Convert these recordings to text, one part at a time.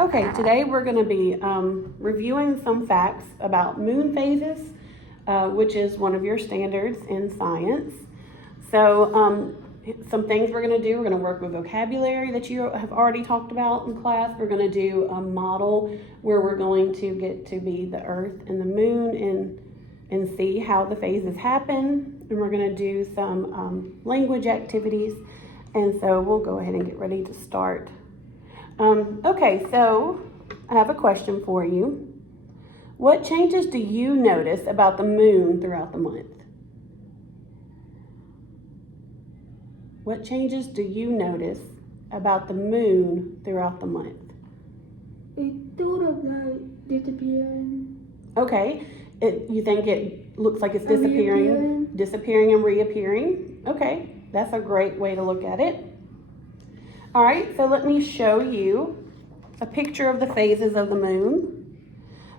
Okay, today we're going to be reviewing some facts about moon phases, which is one of your standards in science. So some things we're going to do, we're going to work with vocabulary that you have already talked about in class. We're going to do a model where we're going to get to be the Earth and the Moon and see how the phases happen. And we're going to do some language activities. And so we'll go ahead and get ready to start. Okay, so I have a question for you. What changes do you notice about the moon throughout the month? What changes do you notice about the moon throughout the month? It sort of like disappearing. Okay, you think it looks like it's disappearing and reappearing? Okay, that's a great way to look at it. All right, so let me show you a picture of the phases of the moon.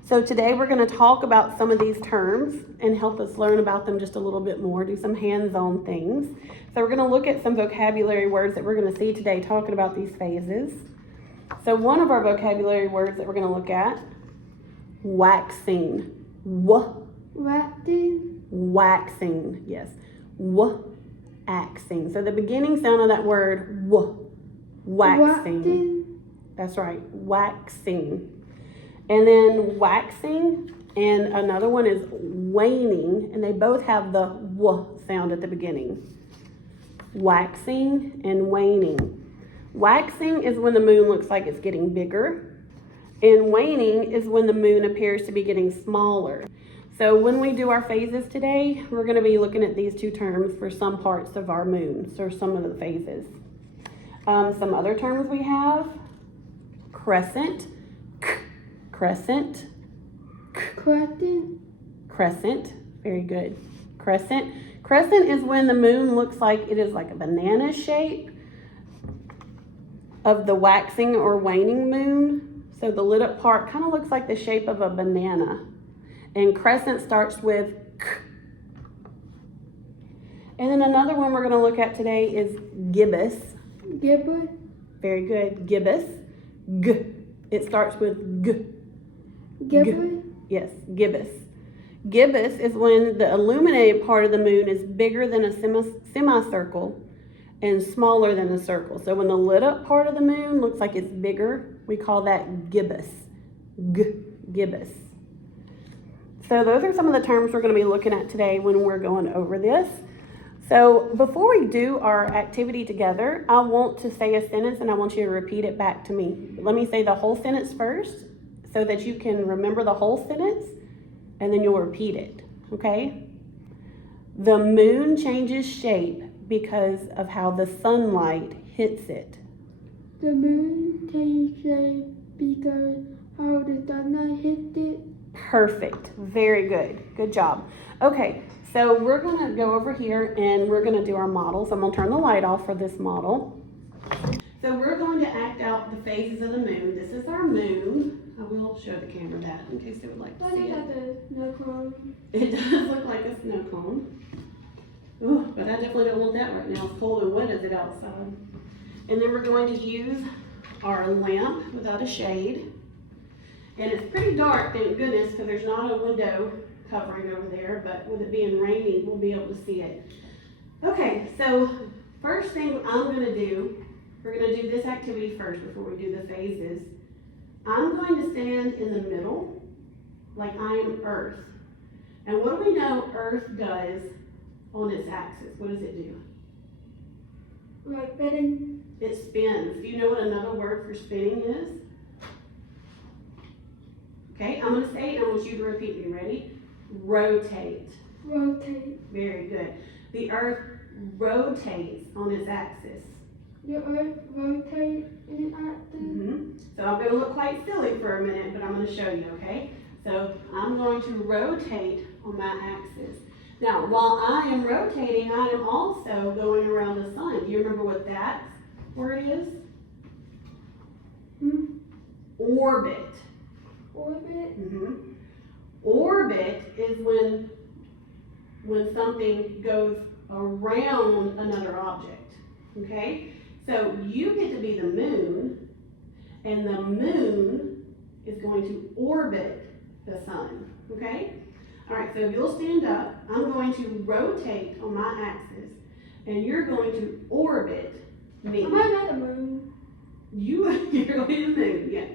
So today we're going to talk about some of these terms and help us learn about them just a little bit more, do some hands-on things. So we're going to look at some vocabulary words that we're going to see today talking about these phases. So one of our vocabulary words that we're going to look at, waxing. Waxing? Waxing, yes. Waxing. So the beginning sound of that word, waxing. That's right, waxing. And then waxing and another one is waning, and they both have the w sound at the beginning. Waxing and waning. Waxing is when the moon looks like it's getting bigger, and waning is when the moon appears to be getting smaller. So when we do our phases today, we're going to be looking at these two terms for some parts of our moon, so some of the phases. Some other terms we have, crescent, crescent, crescent, very good, crescent. Crescent is when the moon looks like it is like a banana shape of the waxing or waning moon. So the lit up part kind of looks like the shape of a banana. And crescent starts with k. And then another one we're going to look at today is gibbous. Gibbous? Very good. Gibbous. G. It starts with G. Gibbous? Yes, gibbous. Gibbous is when the illuminated part of the moon is bigger than a semicircle and smaller than a circle. So when the lit up part of the moon looks like it's bigger, we call that gibbous. Gibbous. So those are some of the terms we're going to be looking at today when we're going over this. So before we do our activity together, I want to say a sentence and I want you to repeat it back to me. Let me say the whole sentence first so that you can remember the whole sentence and then you'll repeat it, okay? The moon changes shape because of how the sunlight hits it. The moon changes shape because how the sunlight hits it. Perfect. Very good. Good job. Okay, so we're going to go over here and we're going to do our model. So I'm going to turn the light off for this model. So we're going to act out the phases of the moon. This is our moon. I will show the camera that in case they would like to see it. Like a snow cone. It does look like a snow cone. Ooh, but I definitely don't want that right now. It's cold and wet as it outside. And then we're going to use our lamp without a shade. And it's pretty dark, thank goodness, because there's not a window covering over there, but with it being rainy, we'll be able to see it. Okay, so first thing I'm going to do, we're going to do this activity first before we do the phases. I'm going to stand in the middle like I am Earth. And what do we know Earth does on its axis? What does it do? Like spinning. It spins. Do you know what another word for spinning is? Okay, I'm going to say it and I want you to repeat me. Ready? Rotate. Rotate. Very good. The Earth rotates on its axis. The Earth rotates in its axis. So I'm going to look quite silly for a minute, but I'm going to show you, okay? So I'm going to rotate on my axis. Now, while I am rotating, I am also going around the sun. Do you remember what that word is? Orbit. Orbit? Orbit is when something goes around another object, okay? So you get to be the moon, and the moon is going to orbit the sun, okay? All right, so if you'll stand up, I'm going to rotate on my axis, and you're going to orbit me. Am I not the moon? You're going to the moon, yeah.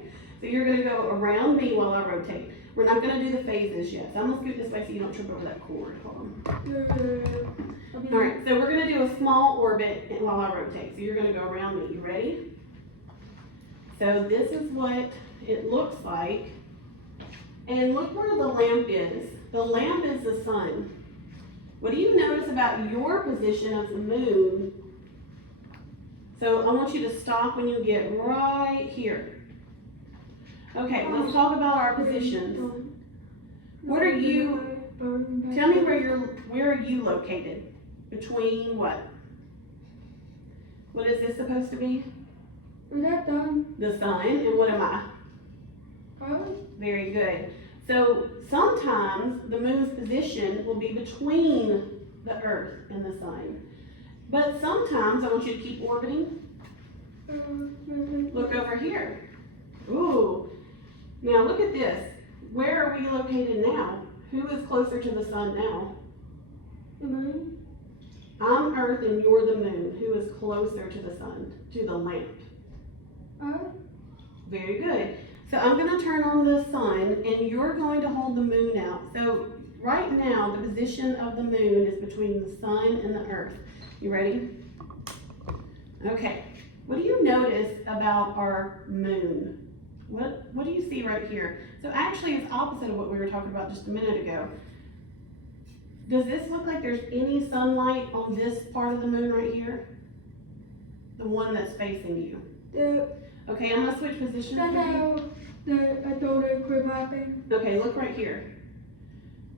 So you're going to go around me while I rotate. We're not going to do the phases yet, so I'm going to scoot this way so you don't trip over that cord. Hold on. All right, so we're going to do a small orbit while I rotate. So you're going to go around me. You ready? So this is what it looks like. And look where the lamp is. The lamp is the sun. What do you notice about your position of the moon? So I want you to stop when you get right here. Okay, let's talk about our positions. What are you, tell me where are you located? Between what? What is this supposed to be? Is that done? The sun, and what am I? Very good. So sometimes the moon's position will be between the earth and the sun. But sometimes I want you to keep orbiting. Look over here. Ooh. Now look at this. Where are we located now? Who is closer to the sun now? The moon? I'm Earth and you're the moon. Who is closer to the sun, to the lamp? Very good. So I'm going to turn on the sun and you're going to hold the moon out. So right now the position of the moon is between the sun and the earth. You ready? Okay. What do you notice about our moon? What do you see right here? So actually it's opposite of what we were talking about just a minute ago. Does this look like there's any sunlight on this part of the moon right here? The one that's facing you. Okay, I'm gonna switch positions. That's how I told it quit popping. Okay, look right here.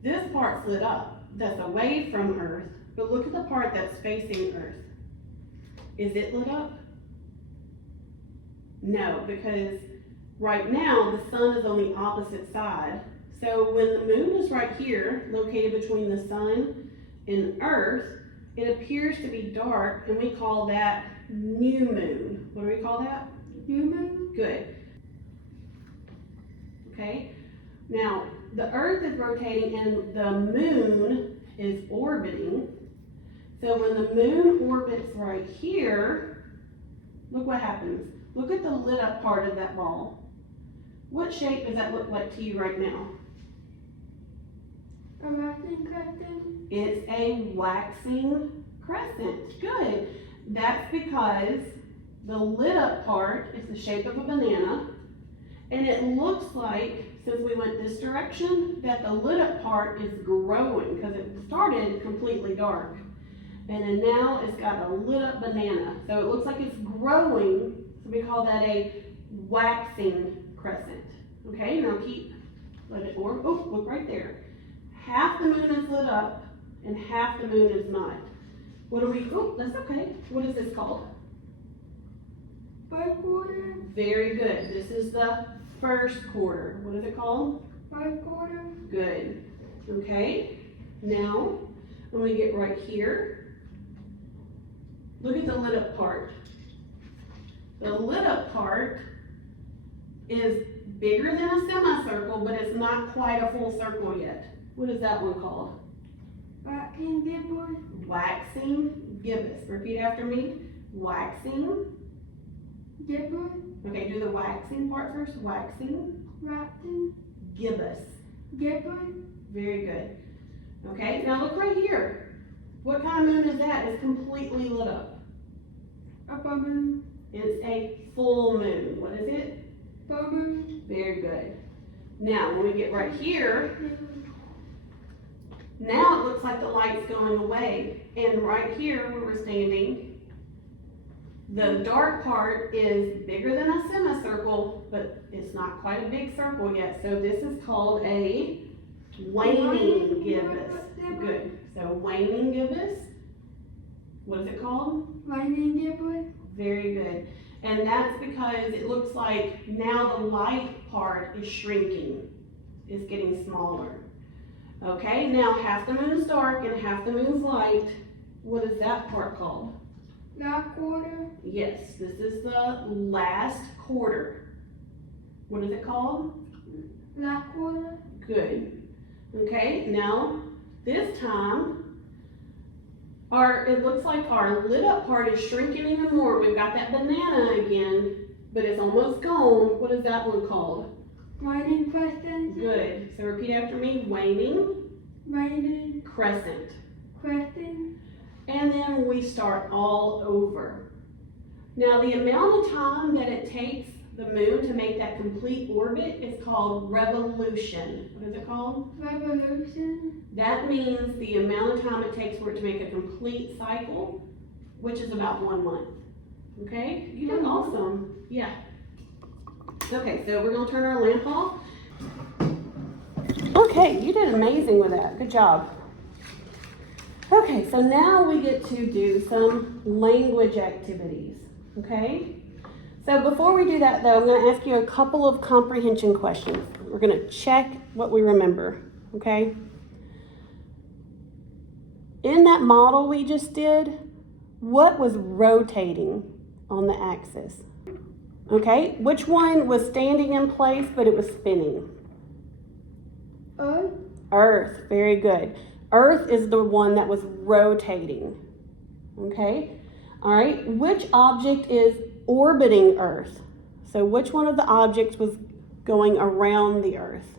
This part's lit up. That's away from Earth. But look at the part that's facing Earth. Is it lit up? No, because right now the sun is on the opposite side. So when the moon is right here, located between the sun and Earth, it appears to be dark, and we call that new moon. What do we call that? New moon? Good. Okay. Now, the Earth is rotating and the moon is orbiting. So when the moon orbits right here, look what happens. Look at the lit up part of that ball. What shape does that look like to you right now? A waxing crescent? It's a waxing crescent. Good. That's because the lit up part is the shape of a banana, and it looks like, since we went this direction, that the lit up part is growing because it started completely dark. And then now it's got a lit up banana. So it looks like it's growing, so we call that a waxing crescent. Okay, now let it orb. Oh, look right there. Half the moon is lit up and half the moon is not. Oh, that's okay. What is this called? First quarter? Very good. This is the first quarter. What is it called? First quarter? Good. Okay. Now, when we get right here, look at the lit up part. The lit up part is bigger than a semicircle, but it's not quite a full circle yet. What is that one called? Waxing gibbous? Waxing gibbous. Repeat after me. Waxing. Gibbous? Okay, do the waxing part first. Waxing. Waxing? Gibbous. Gibbous? Very good. Okay, now look right here. What kind of moon is that? It's completely lit up. A full moon? It's a full moon. What is it? Full moon? Very good. Now, when we get right here, now it looks like the light's going away. And right here where we're standing, the dark part is bigger than a semicircle, but it's not quite a big circle yet. So this is called a waning gibbous. Good. So waning gibbous. What is it called? Waning gibbous? Very good. And that's because it looks like now the light part is shrinking. It's getting smaller. Okay, now half the moon is dark and half the moon is light. What is that part called? Last quarter? Yes, this is the last quarter. What is it called? Black water. Good. Okay, now this time, it looks like our lit up part is shrinking even more. We've got that banana again, but it's almost gone. What is that one called? Waning crescent. Good. So repeat after me. Waning. Waning Crescent. crescent. And then we start all over. Now the amount of time that it takes the moon to make that complete orbit is called revolution. What is it called? Revolution. That means the amount of time it takes for it to make a complete cycle, which is about 1 month. Okay? You did awesome. Yeah. Okay, so we're gonna turn our lamp off. Okay, you did amazing with that. Good job. Okay, so now we get to do some language activities. Okay? So before we do that though, I'm gonna ask you a couple of comprehension questions. We're gonna check what we remember. Okay? In that model we just did, what was rotating on the axis? Okay, which one was standing in place but it was spinning? Earth. Earth, very good. Earth is the one that was rotating. Okay, all right, which object is orbiting Earth? So which one of the objects was going around the Earth?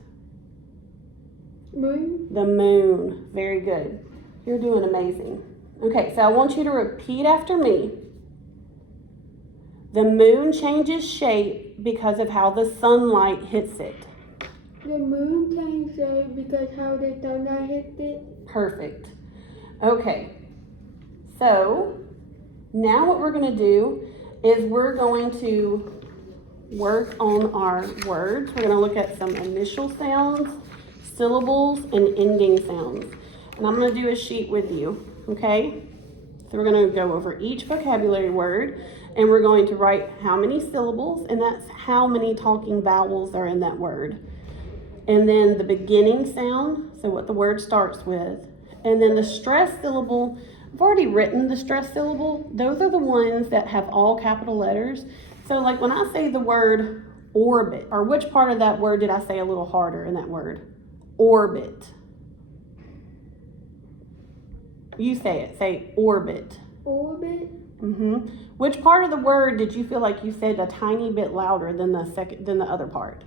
Moon. The moon, very good. You're doing amazing. Okay, so I want you to repeat after me. The moon changes shape because of how the sunlight hits it. The moon changed shape because how the sunlight hit it. Perfect. Okay, so now what we're going to do is we're going to work on our words. We're going to look at some initial sounds, syllables, and ending sounds. And I'm going to do a sheet with you, okay? So we're going to go over each vocabulary word, and we're going to write how many syllables, and that's how many talking vowels are in that word. And then the beginning sound, so what the word starts with. And then the stressed syllable, I've already written the stressed syllable. Those are the ones that have all capital letters. So like when I say the word orbit, or which part of that word did I say a little harder in that word? Orbit. You say it, say orbit. Orbit. Which part of the word did you feel like you said a tiny bit louder than the other part?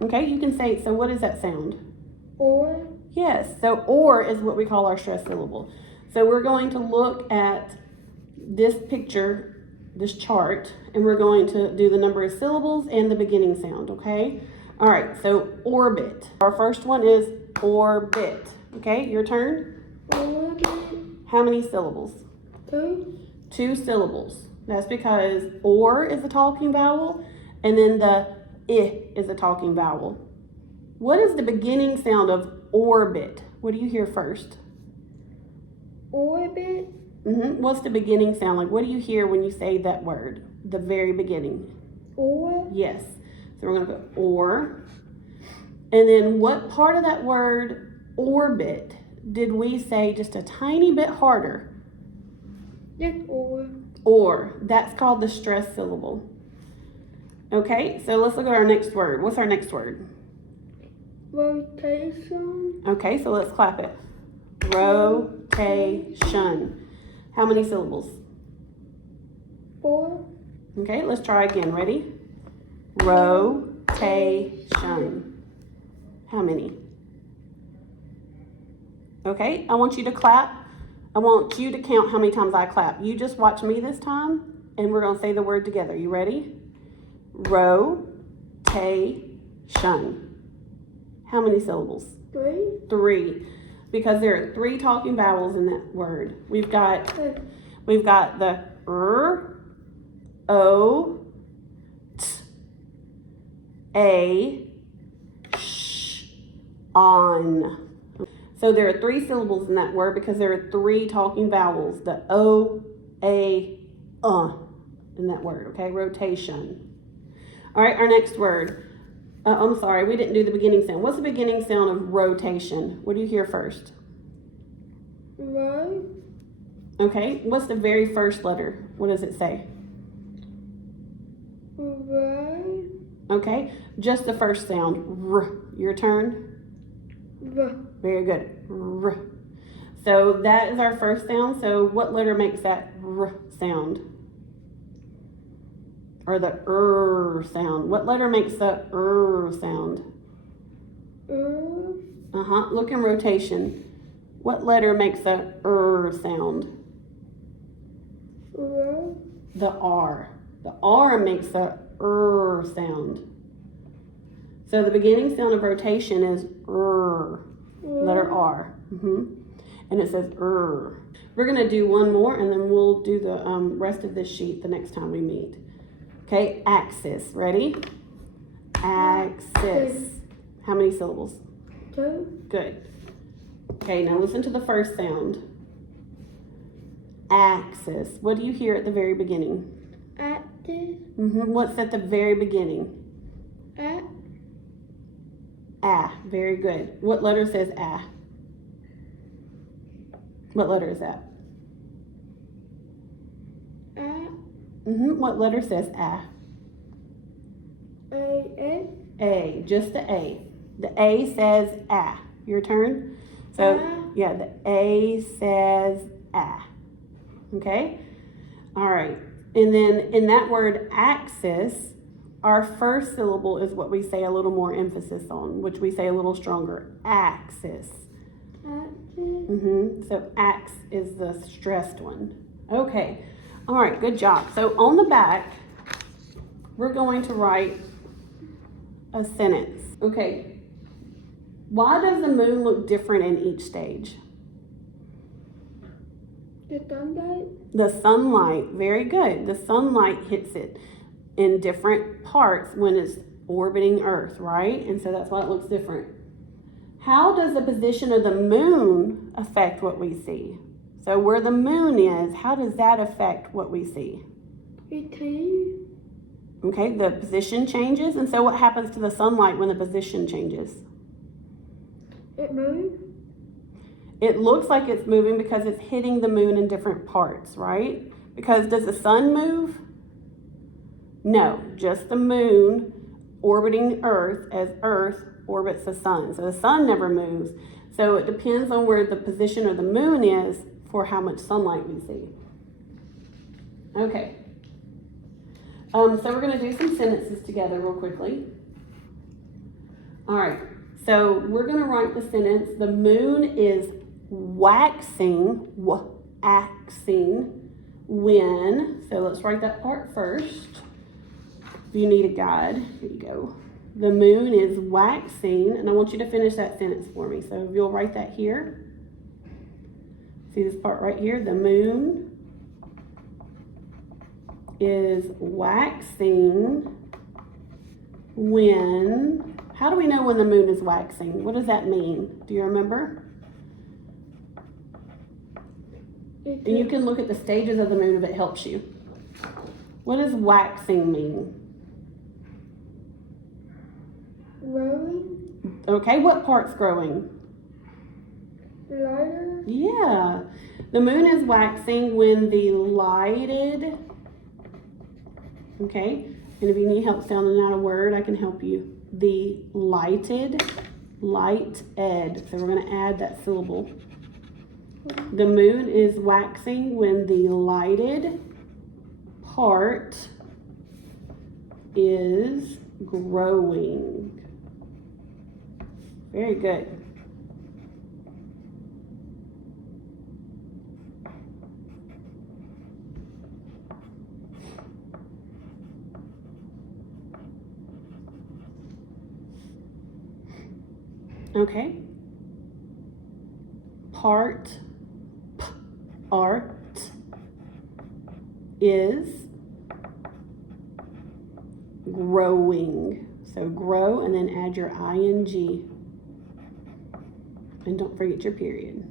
Okay, you can say, so what is that sound? Or. Yes, so or is what we call our stressed syllable. So we're going to look at this picture, this chart, and we're going to do the number of syllables and the beginning sound, okay? All right, so orbit. Our first one is orbit. Okay, your turn. Orbit. How many syllables? 2. 2 syllables. That's because or is a talking vowel, and then the I is a talking vowel. What is the beginning sound of orbit? What do you hear first? Orbit. What's the beginning sound like? What do you hear when you say that word? The very beginning. Or. Yes. So we're going to go or. And then what part of that word orbit did we say just a tiny bit harder? Just or. Or. That's called the stressed syllable. Okay, so let's look at our next word. What's our next word? Rotation. Okay, so let's clap it. Rotation. How many syllables? 4. Okay, let's try again. Ready? Rotation. How many? Okay, I want you to clap. I want you to count how many times I clap. You just watch me this time, and we're going to say the word together. You ready? Rotation. How many syllables? 3. 3. Because there are 3 talking vowels in that word. We've got the r, o, t, a, sh, on. So there are 3 syllables in that word because there are 3 talking vowels. The o, a, in that word. Okay, rotation. All right, our next word. I'm sorry, we didn't do the beginning sound. What's the beginning sound of rotation? What do you hear first? Ro. Okay, what's the very first letter? What does it say? R. Okay, just the first sound. R. Your turn. R. Very good. R. So that is our first sound. So what letter makes that R sound? Or the sound. What letter makes the sound? Look in rotation. What letter makes the sound? R. The R. The R makes the sound. So the beginning sound of rotation is letter R. And it says We're gonna do one more and then we'll do the rest of this sheet the next time we meet. Okay, axis. Ready? Axis. How many syllables? 2. Good. Okay, now listen to the first sound. Axis. What do you hear at the very beginning? Axis. What's at the very beginning? Very good. What letter says ah? What letter is that? What letter says ah? A. Just the A. The A says ah. Your turn. So yeah, the A says ah. Okay. All right. And then in that word axis, our first syllable is what we say a little more emphasis on, which we say a little stronger. Axis. So ax is the stressed one. Okay. All right. Good job. So on the back, we're going to write a sentence. Okay. Why does the moon look different in each stage? The sunlight. The sunlight. Very good. The sunlight hits it in different parts when it's orbiting Earth, right? And so that's why it looks different. How does the position of the moon affect what we see? So where the moon is, how does that affect what we see? Okay, the position changes. And so what happens to the sunlight when the position changes? It moves. It looks like it's moving because it's hitting the moon in different parts, right? Because does the sun move? No, just the moon orbiting Earth as Earth orbits the sun. So the sun never moves. So it depends on where the position of the moon is for how much sunlight we see. Okay. So we're going to do some sentences together real quickly. All right. So we're going to write the sentence, the moon is waxing when, so let's write that part first. If you need a guide, here you go. The moon is waxing, and I want you to finish that sentence for me. So you'll write that here. See this part right here? The moon is waxing when, how do we know when the moon is waxing? What does that mean? Do you remember? And you can look at the stages of the moon if it helps you. What does waxing mean? Growing. Okay, what part's growing? Lighter. Yeah. The moon is waxing when the lighted, okay, and if you need help sounding out a word, I can help you. The lighted, lighted. So we're going to add that syllable. The moon is waxing when the lighted part is growing. Very good. Okay. Part is growing. So grow and then add your ing. And don't forget your period.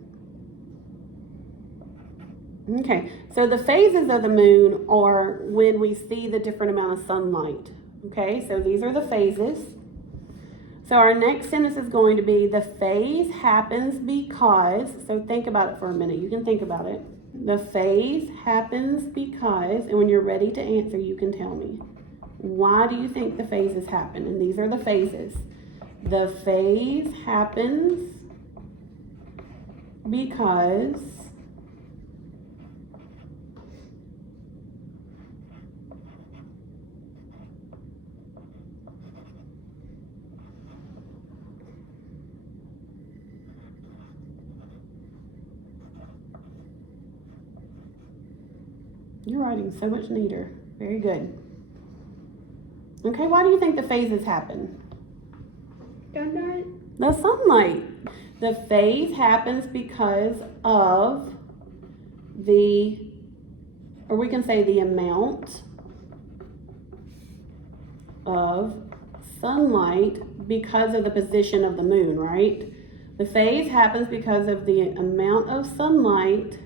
Okay, so the phases of the moon are when we see the different amount of sunlight. Okay, so these are the phases. So our next sentence is going to be the phase happens because, so think about it for a minute. You can think about it. The phase happens because, and when you're ready to answer, you can tell me. Why do you think the phases happen? And these are the phases. The phase happens because you're writing so much neater. Very good. Okay, why do you think the phases happen? Sunlight. The sunlight. The phase happens because of the, or we can say the amount of sunlight because of the position of the moon, right? The phase happens because of the amount of sunlight,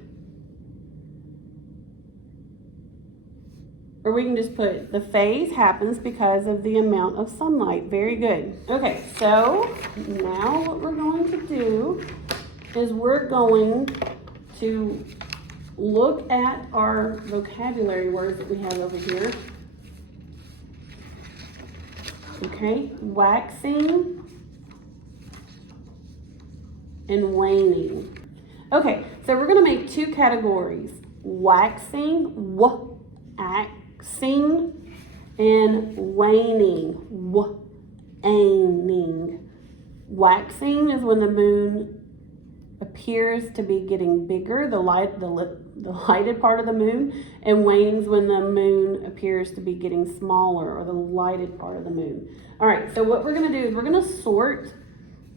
or we can just put the phase happens because of the amount of sunlight. Very good. Okay, so now what we're going to do is we're going to look at our vocabulary words that we have over here. Okay, waxing and waning. Okay, so we're going to make two categories. Waxing, waxing, and waning, waning. Waxing is when the moon appears to be getting bigger, the lighted part of the moon, and waning is when the moon appears to be getting smaller, or the lighted part of the moon. All right, so what we're going to do is we're going to sort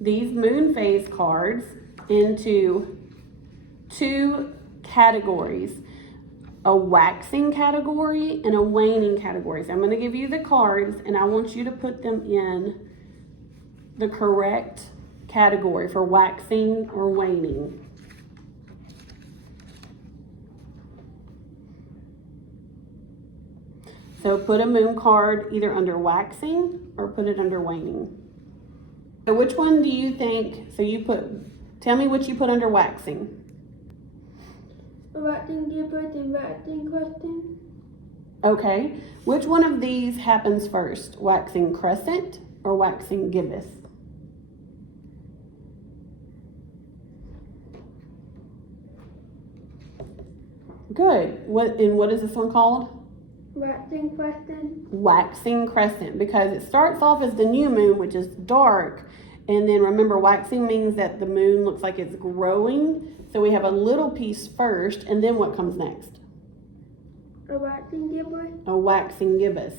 these moon phase cards into two categories. A waxing category and a waning category. So I'm going to give you the cards and I want you to put them in the correct category for waxing or waning. So put a moon card either under waxing or put it under waning. So which one do you think, tell me what you put under waxing. Waxing gibbous and waxing crescent. Okay, which one of these happens first? Waxing crescent or waxing gibbous? Good. What is this one called? Waxing crescent. Waxing crescent, because it starts off as the new moon, which is dark, and then remember, waxing means that the moon looks like it's growing. So we have a little piece first, and then what comes next? A waxing gibbous. A waxing gibbous.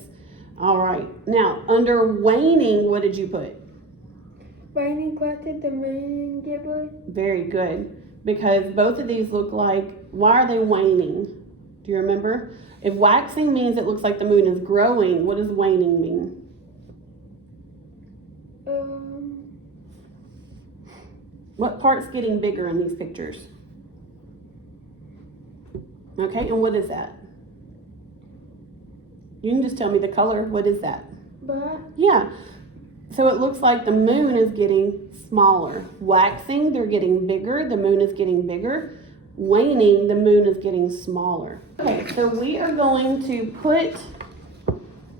All right. Now, under waning, what did you put? Waning crescent and waning gibbous. Very good. Because both of these look like, why are they waning? Do you remember? If waxing means it looks like the moon is growing, what does waning mean? What part's getting bigger in these pictures? Okay, and what is that? You can just tell me the color. What is that? Black. Yeah. So it looks like the moon is getting smaller. Waxing, they're getting bigger. The moon is getting bigger. Waning, the moon is getting smaller. Okay, so we are going to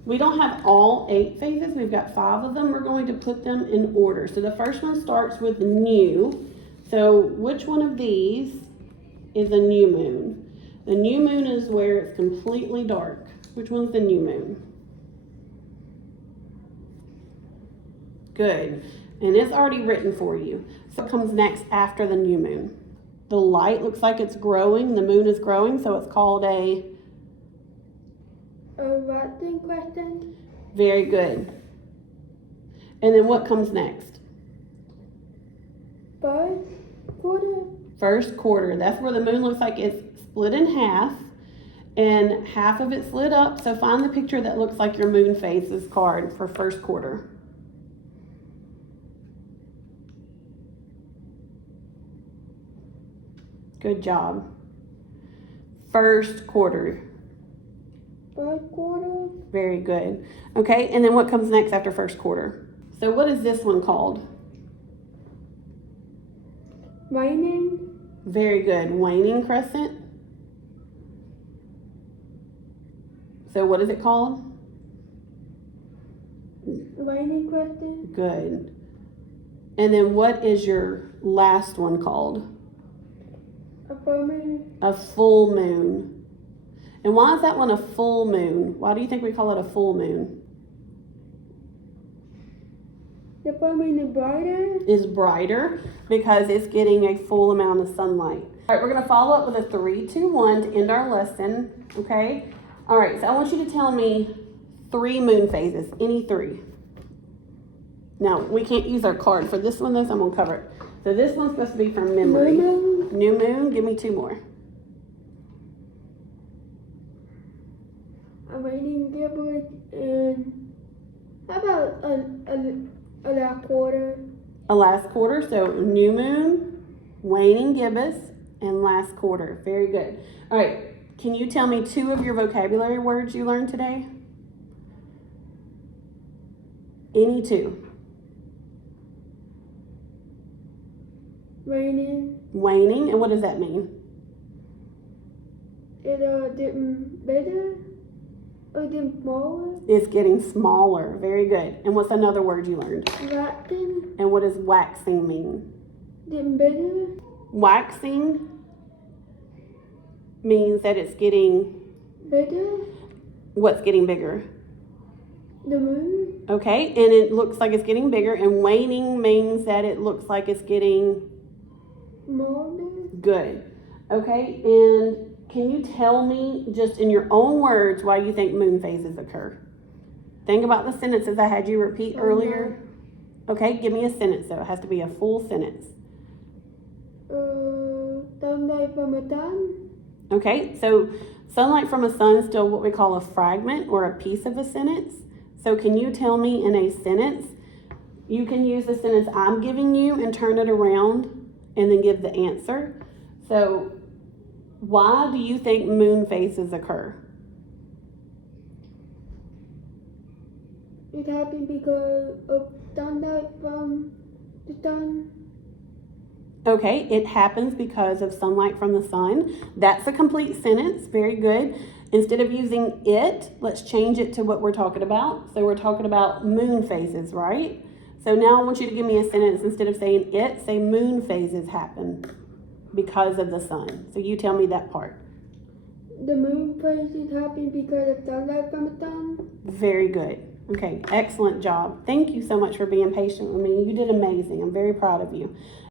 we don't have all 8 phases. We've got 5 of them. We're going to put them in order. So the first one starts with new. So which one of these is a new moon? The new moon is where it's completely dark. Which one's the new moon? Good. And it's already written for you. So what comes next after the new moon? The light looks like it's growing. The moon is growing, so it's called a waxing crescent. Very good. And then what comes next? First quarter. First quarter. That's where the moon looks like it's split in half, and half of it's lit up. So find the picture that looks like your moon phases card for first quarter. Good job. First quarter. First quarter. Very good. Okay, and then what comes next after first quarter? So what is this one called? Waning. Very good. Waning crescent. So what is it called? Raining question. Good. And then what is your last one called? A full moon. A full moon. And why is that one a full moon? Why do you think we call it a full moon? The full moon is brighter. Is brighter because it's getting a full amount of sunlight. All right, we're gonna follow up with a 3, 2, 1 to end our lesson, okay? All right, so I want you to tell me 3 moon phases, any 3. Now, we can't use our card for this one, though, so I'm gonna cover it. So this one's supposed to be from memory. New moon, give me 2 more. A raining gibbet and how about a last quarter? A last quarter, so new moon, waning gibbous, and last quarter. Very good. All right, can you tell me 2 of your vocabulary words you learned today? Any 2. Raining. Waning, and what does that mean? It getting better or getting smaller. It's getting smaller. Very good. And what's another word you learned? Waxing. And what does waxing mean? Getting better. Waxing means that it's getting, Better. what's getting bigger? The moon. Okay, and it looks like it's getting bigger, and waning means that it looks like it's getting Smaller. good. Okay, and can you tell me just in your own words why you think moon phases occur? Think about the sentences I had you repeat earlier. Okay, give me a sentence though. It has to be a full sentence. Sunlight from a sun. Okay, so sunlight from a sun is still what we call a fragment or a piece of a sentence. So can you tell me in a sentence, you can use the sentence I'm giving you and turn it around and then give the answer. So why do you think moon phases occur? It happened because of sunlight from the sun. Okay, it happens because of sunlight from the sun. That's a complete sentence. Very good. Instead of using it, let's change it to what we're talking about. So we're talking about moon phases, right? So now I want you to give me a sentence. Instead of saying it, say moon phases happen because of the sun. So you tell me that part. The moon phases happen because of sunlight from the sun. Very good. Okay, excellent job. Thank you so much for being patient with me. You did amazing. I'm very proud of you.